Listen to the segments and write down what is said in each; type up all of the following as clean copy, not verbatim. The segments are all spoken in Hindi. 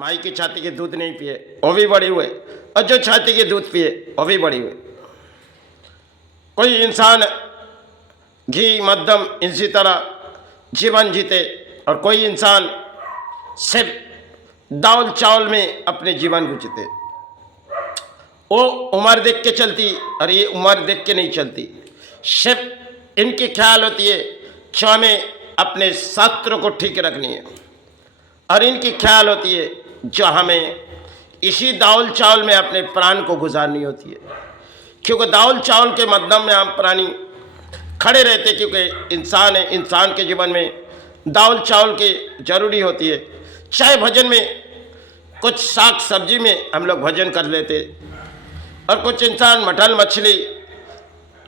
माई की छाती के दूध नहीं पिए वो भी बड़े हुए, और जो छाती के दूध पिए वो भी बड़े हुए। कोई इंसान घी मध्यम इसी तरह जीवन जीते, और कोई इंसान सिर्फ दाल चावल में अपने जीवन को जीते। वो उम्र देख के चलती और ये उम्र देख के नहीं चलती। सिर्फ इनकी ख्याल होती है कि हमें अपने शास्त्रों को ठीक रखनी है, और इनकी ख्याल होती है जो हमें इसी दाल चावल में अपने प्राण को गुजारनी होती है। क्योंकि दाल चावल के माध्यम में हम प्राणी खड़े रहते, क्योंकि इंसान है, इंसान के जीवन में दाल चावल की जरूरी होती है। चाहे भोजन में कुछ साग सब्जी में हम लोग भोजन कर लेते, और कुछ इंसान मटन मछली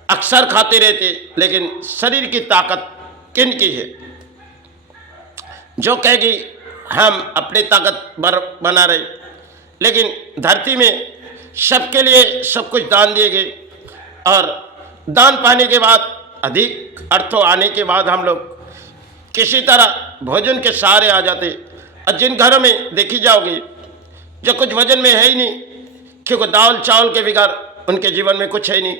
अक्सर खाते रहते, लेकिन शरीर की ताकत किन की है? जो कहेगी हम अपनी ताकत बना रहे, लेकिन धरती में सबके लिए सब कुछ दान दिए गए, और दान पाने के बाद अधिक अर्थों आने के बाद हम लोग किसी तरह भोजन के सहारे आ जाते। और जिन घरों में देखी जाओगी जो कुछ भोजन में है ही नहीं, क्योंकि दाल चावल के बगैर उनके जीवन में कुछ है ही नहीं,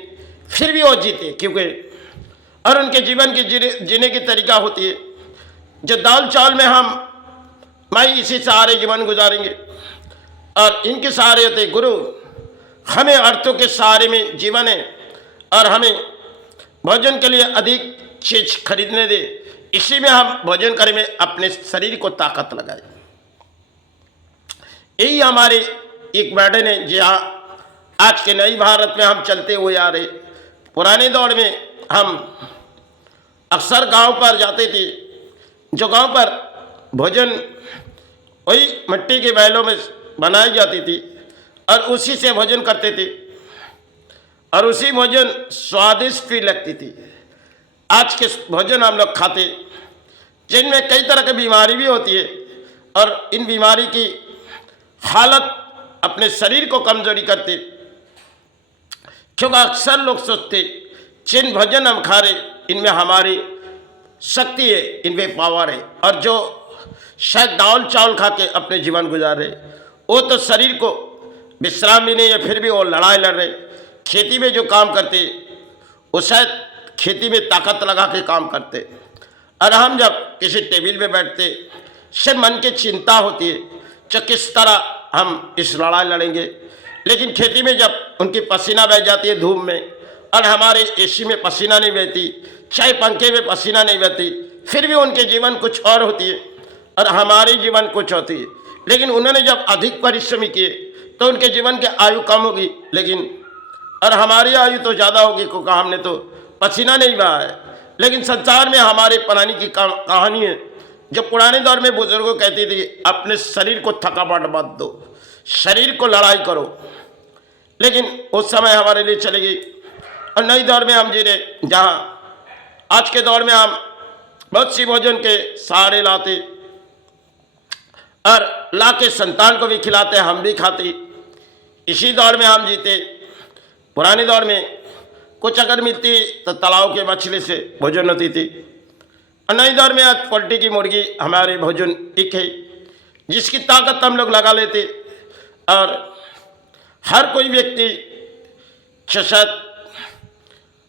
फिर भी वो जीते, क्योंकि और उनके जीवन की जीने की तरीका होती है जो दाल चावल में हम माई इसी सहारे जीवन गुजारेंगे, और इनके सहारे होते गुरु हमें अर्थों के सहारे में जीवन है, और हमें भोजन के लिए अधिक चीज खरीदने दे, इसी में हम भोजन करें में अपने शरीर को ताकत लगाए। यही हमारे एक बर्डन है जी। हाँ, आज के नई भारत में हम चलते हुए आ रहे। पुराने दौर में हम अक्सर गांव पर जाते थे, जो गांव पर भोजन वही मिट्टी के बैलों में बनाई जाती थी, और उसी से भोजन करते थे, और उसी भोजन स्वादिष्ट भी लगती थी। आज के भोजन हम लोग खाते जिनमें कई तरह की बीमारी भी होती है, और इन बीमारी की हालत अपने शरीर को कमजोरी करते, क्योंकि अक्सर लोग सोचते जिन भोजन हम खा रहे इनमें हमारी शक्ति है, इनमें पावर है, और जो शायद दाल चावल खा के अपने जीवन गुजार रहे वो तो शरीर को विश्राम भी नहीं है, फिर भी वो लड़ाई लड़ रहे। खेती में जो काम करते वो शायद खेती में ताकत लगा के काम करते, और हम जब किसी टेबल पे बैठते सिर्फ मन की चिंता होती है जो किस तरह हम इस लड़ाई लड़ेंगे। लेकिन खेती में जब उनकी पसीना बह जाती है धूप में, और हमारे एसी में पसीना नहीं बहती, चाहे पंखे में पसीना नहीं बहती, फिर भी उनके जीवन कुछ और होती है और हमारी जीवन कुछ होती है। लेकिन उन्होंने जब अधिक परिश्रम किए तो उनके जीवन की आयु कम होगी, लेकिन और हमारी आयु तो ज़्यादा होगी, क्योंकि हमने तो पसीना नहीं बहा है। लेकिन संसार में हमारे प्राणी की कहानी है जो पुराने दौर में बुजुर्गों कहती थी, अपने शरीर को थकावट मत दो, शरीर को लड़ाई करो। लेकिन उस समय हमारे लिए चली गई, और नई दौर में हम जी रहे, जहाँ आज के दौर में हम बहुत सी भोजन के सहारे लाते, और ला के संतान को भी खिलाते, हम भी खाते। इसी दौर में हम जीते। पुराने दौर में कुछ अगर मिलती तो तालाब के मछली से भोजन होती थी, और नई दौर में आज पोल्ट्री की मुर्गी हमारे भोजन एक है, जिसकी ताकत हम लोग लगा लेते। और हर कोई व्यक्ति शायद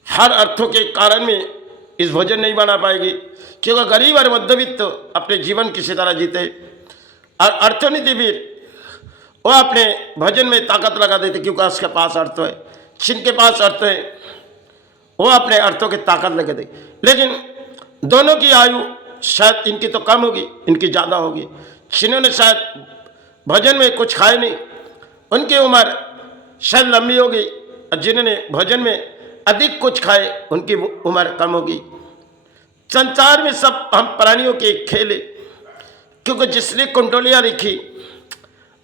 हर अर्थों के कारण में इस भोजन नहीं बना पाएगी, क्योंकि गरीब और मध्यवित्त तो अपने जीवन किसी तरह जीते, और अर्थनीतिवीर वो अपने भोजन में ताकत लगा देते, क्योंकि उसके पास अर्थ है। जिनके पास अर्थ है वो अपने अर्थों की ताकत लगा दे। लेकिन दोनों की आयु शायद इनकी तो कम होगी, इनकी ज़्यादा होगी। जिन्होंने शायद भोजन में कुछ खाए नहीं उनकी उम्र शायद लंबी होगी, और जिन्होंने भोजन में अधिक कुछ खाए उनकी उम्र कम होगी। संसार में सब हम प्राणियों के एक खेल है, क्योंकि जिसने कुंडलियाँ लिखी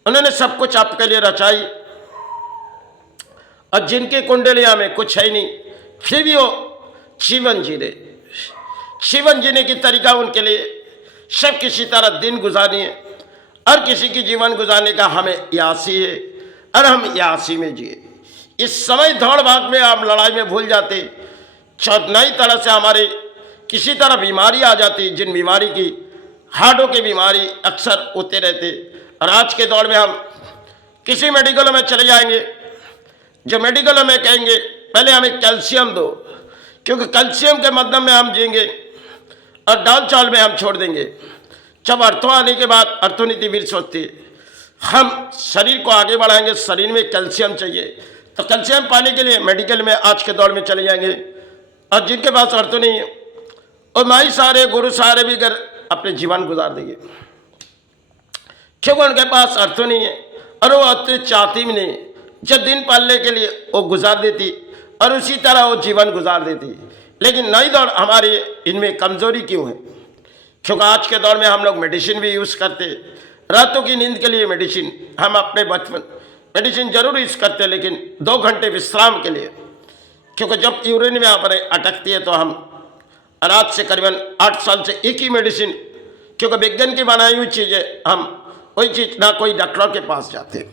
उन्होंने सब कुछ आपके लिए रचाई, और जिनके कुंडलियाँ में कुछ है ही नहीं फिर भी वो जीवन जी रहे। जीवन जीने की तरीका उनके लिए सब किसी तरह दिन गुजारनी है, और किसी की जीवन गुजारने का हमें यासी है, और हम यासी में जिए। इस समय दौड़ भाग में हम लड़ाई में भूल जाते, नई तरह से हमारे किसी तरह बीमारी आ जाती, जिन बीमारी की हार्टों की बीमारी अक्सर होते रहते, और आज के दौर में हम किसी मेडिकलों में चले जाएंगे, जो मेडिकलों में कहेंगे पहले हमें कैल्शियम दो, क्योंकि कैल्शियम के माध्यम में हम जिएंगे और दाल चावल में हम छोड़ देंगे। जब अर्थों आने के बाद अर्थोनीति वीर सोचती है हम शरीर को आगे बढ़ाएंगे, शरीर में कैल्शियम चाहिए, तो कैल्शियम पाने के लिए मेडिकल में आज के दौर में चले जाएंगे। और जिनके पास अर्थ नहीं है और माई सहारे गुरु सहारे भी कर अपने जीवन गुजार देंगे, क्योंकि उनके पास अर्थ नहीं है और वो अर्थ चाहती भी नहीं। जब दिन पालने के लिए वो गुजार देती और उसी तरह वो जीवन गुजार देती। लेकिन नई दौर हमारी इनमें कमजोरी क्यों है? क्योंकि आज के दौर में हम लोग मेडिसिन भी यूज़ करते, रातों की नींद के लिए मेडिसिन, हम अपने बचपन मेडिसिन जरूर यूज़ करते, लेकिन 2 घंटे विश्राम के लिए, क्योंकि जब यूरिन में पर अटकती है तो हम रात से करीबन 8 साल से एक ही मेडिसिन, क्योंकि विज्ञान की बनाई हुई चीज़ें, हम वही चीज़ ना कोई डॉक्टर के पास जाते।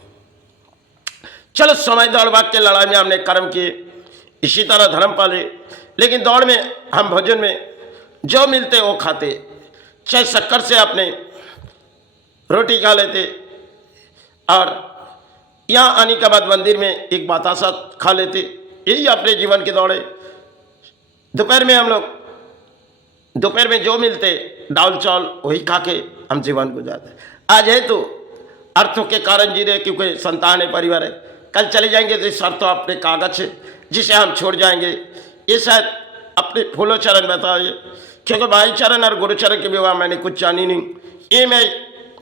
चलो समय दौड़ भाग के लड़ाई में हमने कर्म किए, इसी तरह धर्म पाले, लेकिन दौड़ में हम भोजन में जो मिलते वो खाते, चाहे शक्कर से अपने रोटी खा लेते और यहाँ आने के बाद मंदिर में एक बतासा खा लेते। यही अपने जीवन के दौड़े। दोपहर में हम लोग दोपहर में जो मिलते दाल चावल वही खा के हम जीवन गुजारते। आज है तो अर्थों के कारण जी रहे, क्योंकि संतान है, परिवार है। कल चले जाएंगे तो इस अर्थ अपने कागज है जिसे हम छोड़ जाएंगे। ये शायद अपने फूलो चरण बताइए, क्योंकि भाई चरण और गुरु चरण के विवाह मैंने कुछ जानी नहीं। ये मैं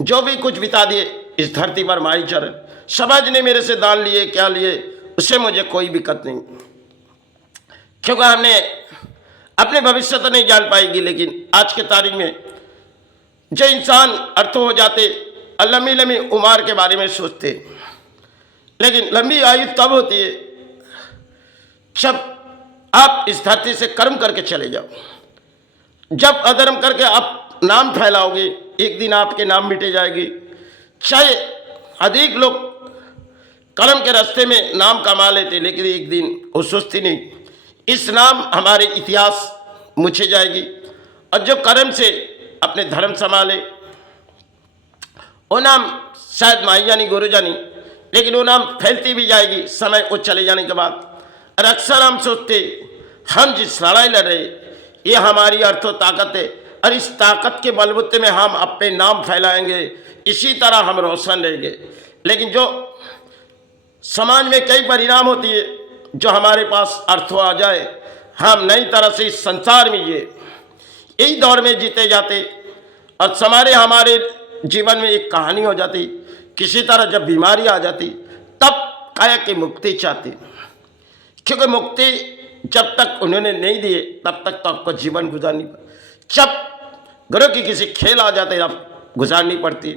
जो भी कुछ बिता दिए इस धरती पर माई चरण, समाज ने मेरे से दान लिए क्या लिए उससे मुझे कोई दिक्कत नहीं, क्योंकि हमने अपने भविष्य तो नहीं जान पाएगी। लेकिन आज के तारीख में जो इंसान अर्थ हो जाते और लंबी लंबी उम्र के बारे में सोचते, लेकिन लंबी आयु तब होती है जब आप इस धरती से कर्म करके चले जाओ। जब अधर्म करके आप नाम फैलाओगे, एक दिन आपके नाम मिटे जाएगी। चाहे अधिक लोग कर्म के रास्ते में नाम कमा लेते, लेकिन एक दिन वो सोचती नहीं, इस नाम हमारे इतिहास मुझे जाएगी। और जो कर्म से अपने धर्म संभाले वो नाम शायद माई जानी गुरु जानी, लेकिन वो नाम फैलती भी जाएगी समय को चले जाने के बाद। और अक्सर हम सोचते हम जिस लड़ाई लड़ रहे ये हमारी अर्थो ताकत है और इस ताकत के बलबूते में हम अपने नाम फैलाएंगे, इसी तरह हम रोशन रहेंगे। लेकिन जो समाज में कई परिणाम होती है, जो हमारे पास अर्थ आ जाए हम नई तरह से इस संसार में ये यही दौर में जीते जाते और हमारे जीवन में एक कहानी हो जाती। किसी तरह जब बीमारी आ जाती तब काया की मुक्ति चाहती, क्योंकि मुक्ति जब तक उन्होंने नहीं दिए तब तक तो आपको जीवन गुजारनी पड़ती। जब गुरु की किसी खेल आ जाते आप गुजारनी पड़ती,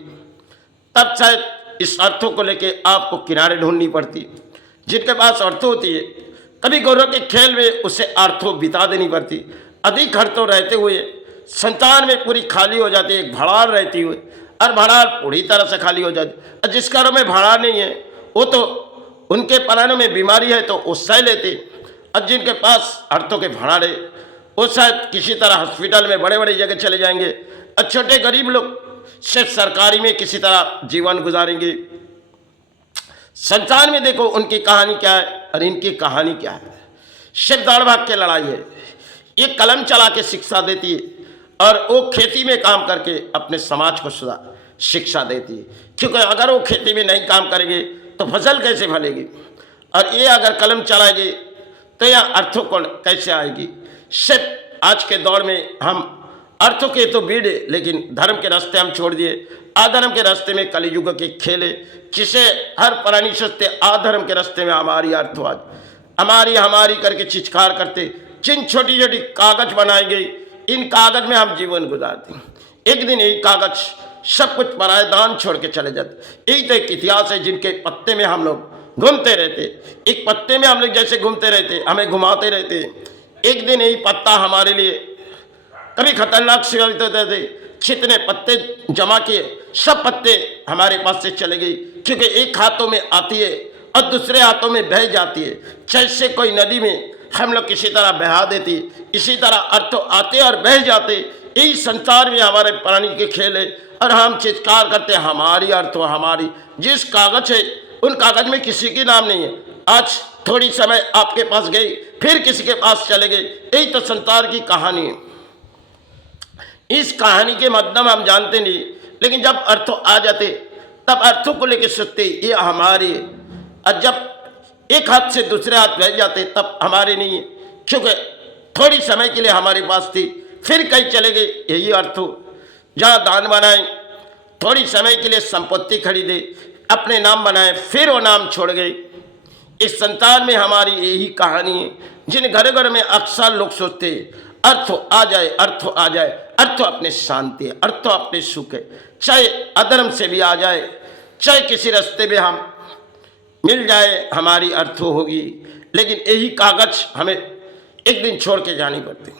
तब शायद इस अर्थों को लेके आपको किनारे ढूंढनी पड़ती। जिनके पास अर्थ होती है कभी गुरु के खेल में उसे अर्थों बिता देनी पड़ती। अधिक अर्थों रहते हुए संतान में पूरी खाली हो जाती है, एक भड़ार रहती हुई, और भड़ार पूरी तरह से खाली हो जाती। और जिस घरों में भड़ार नहीं है वो तो उनके प्राणों में बीमारी है तो वो सह लेते, और जिनके पास अर्थों के भड़ार है वो शायद किसी तरह हॉस्पिटल में बड़े बड़े जगह चले जाएंगे, और छोटे गरीब लोग सिर्फ सरकारी में किसी तरह जीवन गुजारेंगे। संसार में देखो उनकी कहानी क्या है और इनकी कहानी क्या है। सिर्फ दौड़ भाग के लड़ाई है। ये कलम चला के शिक्षा देती है और वो खेती में काम करके अपने समाज को शिक्षा देती है, क्योंकि अगर वो खेती में नहीं काम करेंगे तो फसल कैसे फलेगी, और ये अगर कलम चलाएगी तो यह अर्थों को कैसे आएगी। सिर्फ आज के दौर में हम अर्थों के तो बीड़े, लेकिन धर्म के रास्ते हम छोड़ दिए। अधर्म के रास्ते में कलियुग के खेले, जिसे हर प्राणी सोचते अधर्म के रास्ते में हमारी अर्थ आज हमारी करके चित्कार करते। जिन छोटी छोटी कागज बनाई गई इन कागज में हम जीवन गुजारते। एक दिन यही कागज सब कुछ पराये दान छोड़ के चले जाते। यही तो एक इतिहास है जिनके पत्ते में हम लोग घूमते रहते। एक पत्ते में हम लोग जैसे घूमते रहते, हमें घुमाते रहते। एक दिन यही पत्ता हमारे लिए कभी खतरनाक साबित होते थे। जितने पत्ते जमा किए सब पत्ते हमारे पास से चले गई, क्योंकि एक हाथों में आती है और दूसरे हाथों में बह जाती है। जैसे कोई नदी में हम लोग किसी तरह बहा देती, इसी तरह अर्थ आते और बह जाते। यही संसार में हमारे प्राणी के खेल है और हम चित्कार करते हैं हमारी अर्थ हो हमारी। जिस कागज है उन कागज में किसी के नाम नहीं है। आज थोड़ी समय आपके पास गई, फिर किसी के पास चले गए, यही तो संसार की कहानी है। इस कहानी के माध्यम हम जानते नहीं, लेकिन जब अर्थ आ जाते तब अर्थों को लेकर सोचते ये हमारे, और जब एक हाथ से दूसरे हाथ बह जाते तब हमारे नहीं है, क्योंकि थोड़ी समय के लिए हमारे पास थी, फिर कहीं चले गए। यही अर्थ हो। जहाँ दान बनाए, थोड़ी समय के लिए संपत्ति खरीदे, अपने नाम बनाए, फिर वो नाम छोड़ गए। इस संसार में हमारी यही कहानी है। जिन घर घर में अक्सर लोग सोचते अर्थ आ जाए, अर्थ आ जाए, अर्थ अपने शांति है, अर्थ अपने सुख है, चाहे अधर्म से भी आ जाए, चाहे किसी रास्ते में हम मिल जाए हमारी अर्थ होगी, लेकिन यही कागज हमें एक दिन छोड़ के जानी पड़ती।